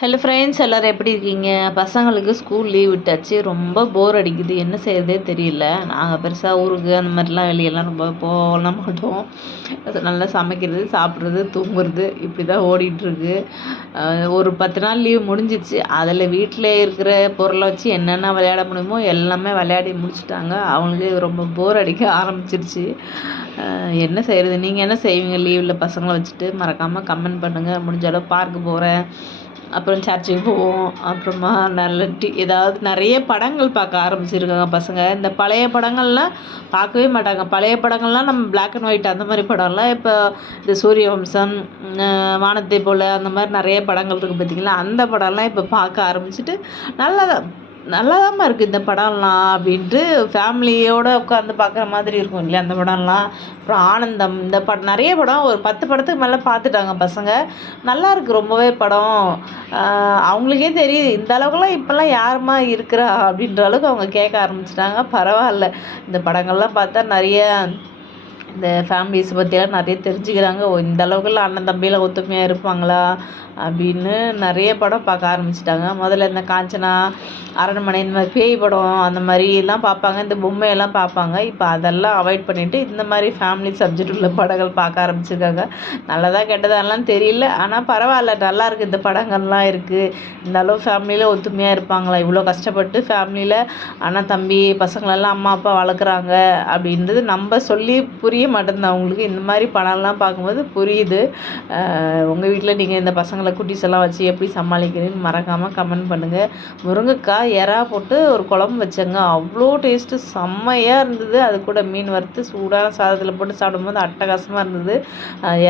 Hello friends, எல்லோரும் எப்படி இருக்கீங்க? பசங்களுக்கு ஸ்கூல் லீவ் விட்டாச்சு. ரொம்ப போர் அடிக்குது. என்ன செய்யறதே தெரியல. நாங்கள் பெருசாக ஊருக்கு அந்த மாதிரிலாம் வெளியெல்லாம் ரொம்ப போகலாம் மாட்டோம். நல்லா சமைக்கிறது, சாப்பிட்றது, தூங்குறது இப்படி தான் ஓடிட்டுருக்கு. ஒரு 10 நாள் லீவ் முடிஞ்சிச்சு. அதில் வீட்டில் இருக்கிற பொருளை வச்சு என்னென்ன விளையாட முடியுமோ எல்லாமே விளையாடி முடிச்சுட்டாங்க. அவங்களுக்கு ரொம்ப போர் அடிக்க ஆரம்பிச்சிருச்சு. என்ன செய்கிறது? நீங்கள் என்ன செய்வீங்க லீவில் பசங்களை வச்சுட்டு? மறக்காமல் கமெண்ட் பண்ணுங்கள். முடிஞ்ச அளவு பார்க்கு போகிறேன், அப்புறம் சர்ச்சுக்கு போவோம். அப்புறமா நல்ல ஏதாவது நிறைய படங்கள் பார்க்க ஆரம்பிச்சிருக்காங்க பசங்க. இந்த பழைய படங்கள்லாம் பார்க்கவே மாட்டாங்க. பழைய படங்கள்லாம் நம்ம பிளாக் அண்ட் ஒயிட் அந்த மாதிரி படம்லாம் இப்போ இந்த சூரியவம்சம், வானத்தை போல் அந்த மாதிரி நிறைய படங்கள் இருக்குது பார்த்திங்களா. அந்த படம்லாம் இப்போ பார்க்க ஆரம்பிச்சிட்டு நல்லாதாம்மா இருக்குது இந்த படம்லாம் அப்படின்ட்டு ஃபேமிலியோடு உட்காந்து பார்க்குற மாதிரி இருக்கும் இல்லையா அந்த படம்லாம். அப்புறம் ஆனந்தம், இந்த படம் நிறைய படம் ஒரு 10 படத்துக்கு மேலே பார்த்துட்டாங்க பசங்க. நல்லா இருக்குது ரொம்பவே படம். அவங்களுக்கே தெரியுது இந்த அளவுக்குலாம் இப்போல்லாம் யாருமா இருக்கிறா அப்படின்ற அளவுக்கு அவங்க கேட்க ஆரம்பிச்சிட்டாங்க. பரவாயில்ல, இந்த படங்கள்லாம் பார்த்தா நிறைய இந்த ஃபேமிலிஸ் பற்றியெல்லாம் நிறைய தெரிஞ்சுக்கிறாங்க. இந்த அளவுக்குலாம் அண்ணன் தம்பியில் ஒத்துமையாக இருப்பாங்களா அப்படின்னு நிறைய படம் பார்க்க ஆரம்பிச்சிட்டாங்க. முதல்ல இந்த காஞ்சனா, அரண்மனை, இந்த மாதிரி பேய் படம் அந்த மாதிரிலாம் பார்ப்பாங்க. இந்த பொம்மையெல்லாம் பார்ப்பாங்க. இப்போ அதெல்லாம் அவாய்ட் பண்ணிவிட்டு இந்த மாதிரி ஃபேமிலி சப்ஜெக்ட் உள்ள படங்கள் பார்க்க ஆரம்பிச்சிருக்காங்க. நல்லதா கெட்டதாலாம் தெரியல, ஆனால் பரவாயில்ல, நல்லாயிருக்கு. இந்த படங்கள்லாம் இருக்குது. இந்த அளவு ஃபேமிலியில் ஒத்துமையாக இருப்பாங்களா, இவ்வளோ கஷ்டப்பட்டு ஃபேமிலியில் அண்ணன் தம்பி பசங்களெல்லாம் அம்மா அப்பா வளர்க்குறாங்க அப்படின்றது நம்ம சொல்லி புரிய மாட்டேங்குது அவங்களுக்கு. இந்த மாதிரி படம்லாம் பார்க்கும்போது புரியுது. உங்கள் வீட்டில் நீங்கள் இந்த பசங்களை குட்டீஸ் எல்லாம் வச்சு எப்படி சமாளிக்கிறீங்கன்னு மறக்காமல் கமெண்ட் பண்ணுங்கள். முருங்கைக்காய் எறா போட்டு ஒரு குழம்பு வச்சேங்க. அவ்வளோ டேஸ்ட்டு செம்மையாக இருந்தது. அது கூட மீன் வறுத்து சூடான சாதத்தில் போட்டு சாப்பிடும்போது அட்டகாசமாக இருந்தது.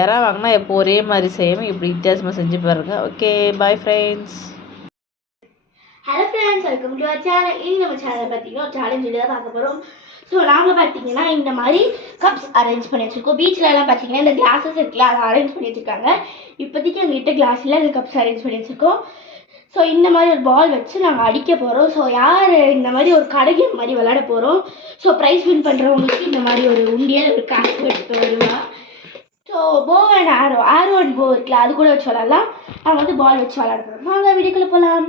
எறா வாங்கினா எப்போ ஒரே மாதிரி செய்யணும், இப்படி வித்தியாசமாக செஞ்சு பாருங்கள். Okay, bye friends. Hello friends, welcome to our channel. இன்னும் நம்ம சேனல் பார்த்தீங்கன்னா சேலஞ்ச் தான் பார்க்க போகிறோம். ஸோ நாங்கள் பார்த்தீங்கன்னா இந்த மாதிரி கப்ஸ் அரேஞ்ச் பண்ணி வச்சுருக்கோம். பீச்சிலலாம் பார்த்தீங்கன்னா இந்த கிளாஸஸ் இருக்குல்ல, அதை அரேஞ்ச் பண்ணி வச்சுருக்காங்க. இப்போதைக்கு எங்கள்கிட்ட கிளாஸில் அந்த கப்ஸ் அரேஞ்ச் பண்ணி வச்சுருக்கோம். ஸோ இந்த மாதிரி ஒரு பால் வச்சு நாங்கள் அடிக்க போகிறோம். ஸோ யார் இந்த மாதிரி ஒரு கடைக்கு மாதிரி விளையாட போகிறோம். ஸோ ப்ரைஸ் வின் பண்ணுறவங்களுக்கு இந்த மாதிரி ஒரு உண்டியல், ஒரு காசு எடுத்து வருவா. ஸோ போ அண்ட் ஆரோ அண்ட் போ இருக்குல்ல, அது கூட வச்சு விளாட்லாம். நாங்கள் வந்து பால் வச்சு விளாட போகிறோம். வாங்க வீடியோக்குள்ளே போகலாம்.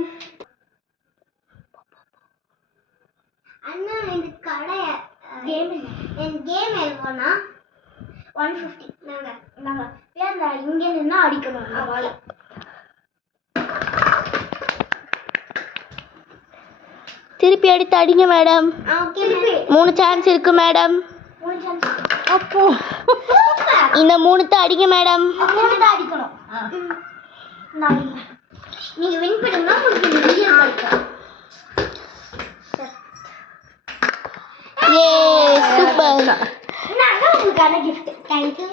அண்ணா, இந்த கடை கேம் எவ்வளோனா 150. நாங்கள் இங்கே நின்னா அடிக்கணும் அந்த பால். திருப்பி எடுத்து அடிங்க மேடம். 3 சான்ஸ் இருக்கு மேடம். அப்போ இந்த 3 அடிங்க மேடம். அடிக்கணும். நீங்க வின் பண்ணீங்கன்னா உங்களுக்கு வீடியோ கிடைக்கும். ஏ சூப்பர். நான் உங்களுக்கான gift. Thank you.